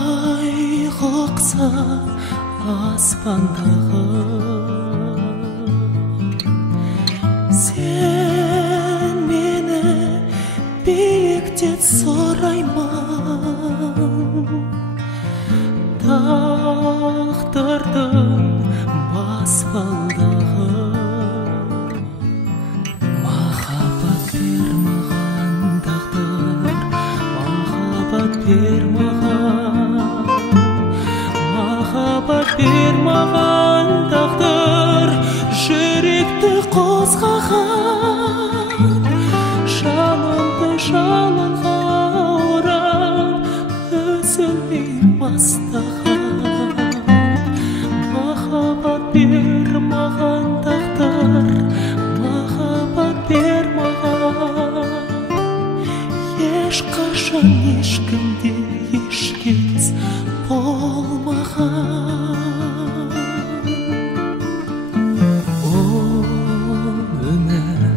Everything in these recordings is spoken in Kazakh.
ай қоқса аспандағы, сен мені биіктен сұраймын, тағдырдың баспалдағы. Махаббат бер маған тағдыр, махаббат бер маған, махаббат бер маған тағдыр, жүректі қозғаған, жанымды жалынға орап, үзілмей бастаған. Махаббат бер маған тағдыр, махаббат бер маған, ешқашан ешкімде ешкез болмаған. Ол өмір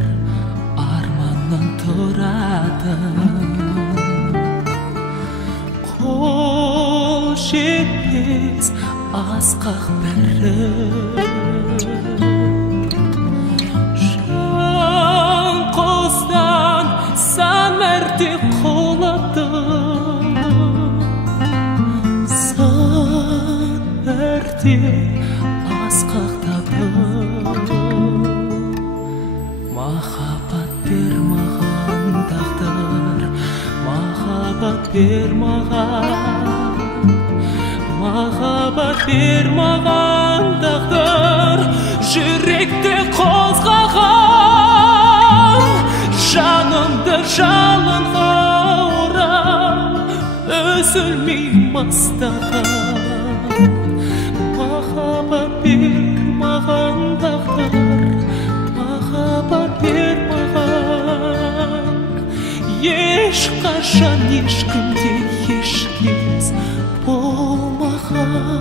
арманнан тұрады, қол жетпес асқақ бірі. Жан қостан сан мәрте құладым, сан мәрте асқақтадым. Махаббат бер маған тағдыр, махаббат бер маған, махаббат бер маған тағдыр, жүректі қозғаған, жанымды жалынға орап, үзілмей бастаған. Махаббат бер маған тағдыр, махаббат бер маған, ешқашан ешкімде ешкез болмаған.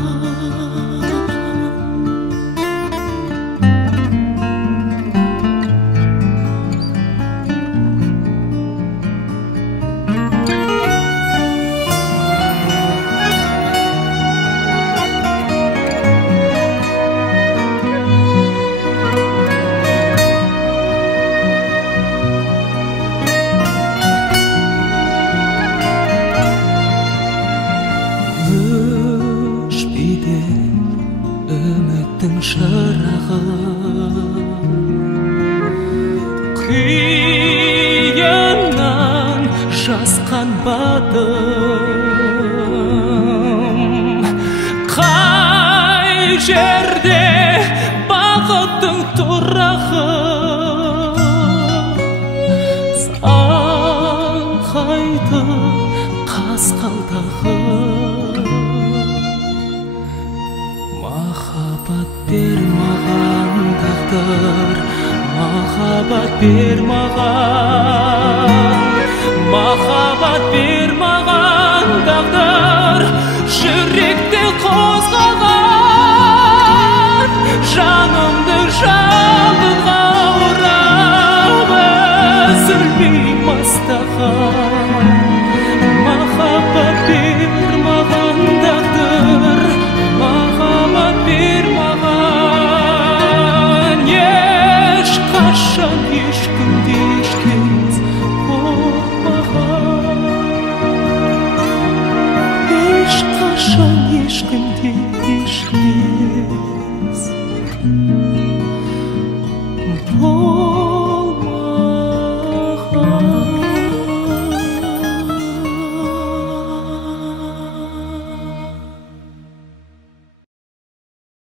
Өшпейді үміттің шырағы, қияннан жасқан бадым, қай жерде бақыттың тұрағы, саңқайды қасқалдағы. Махаббат бер маған тағдыр, махаббат бер маған, махаббат бер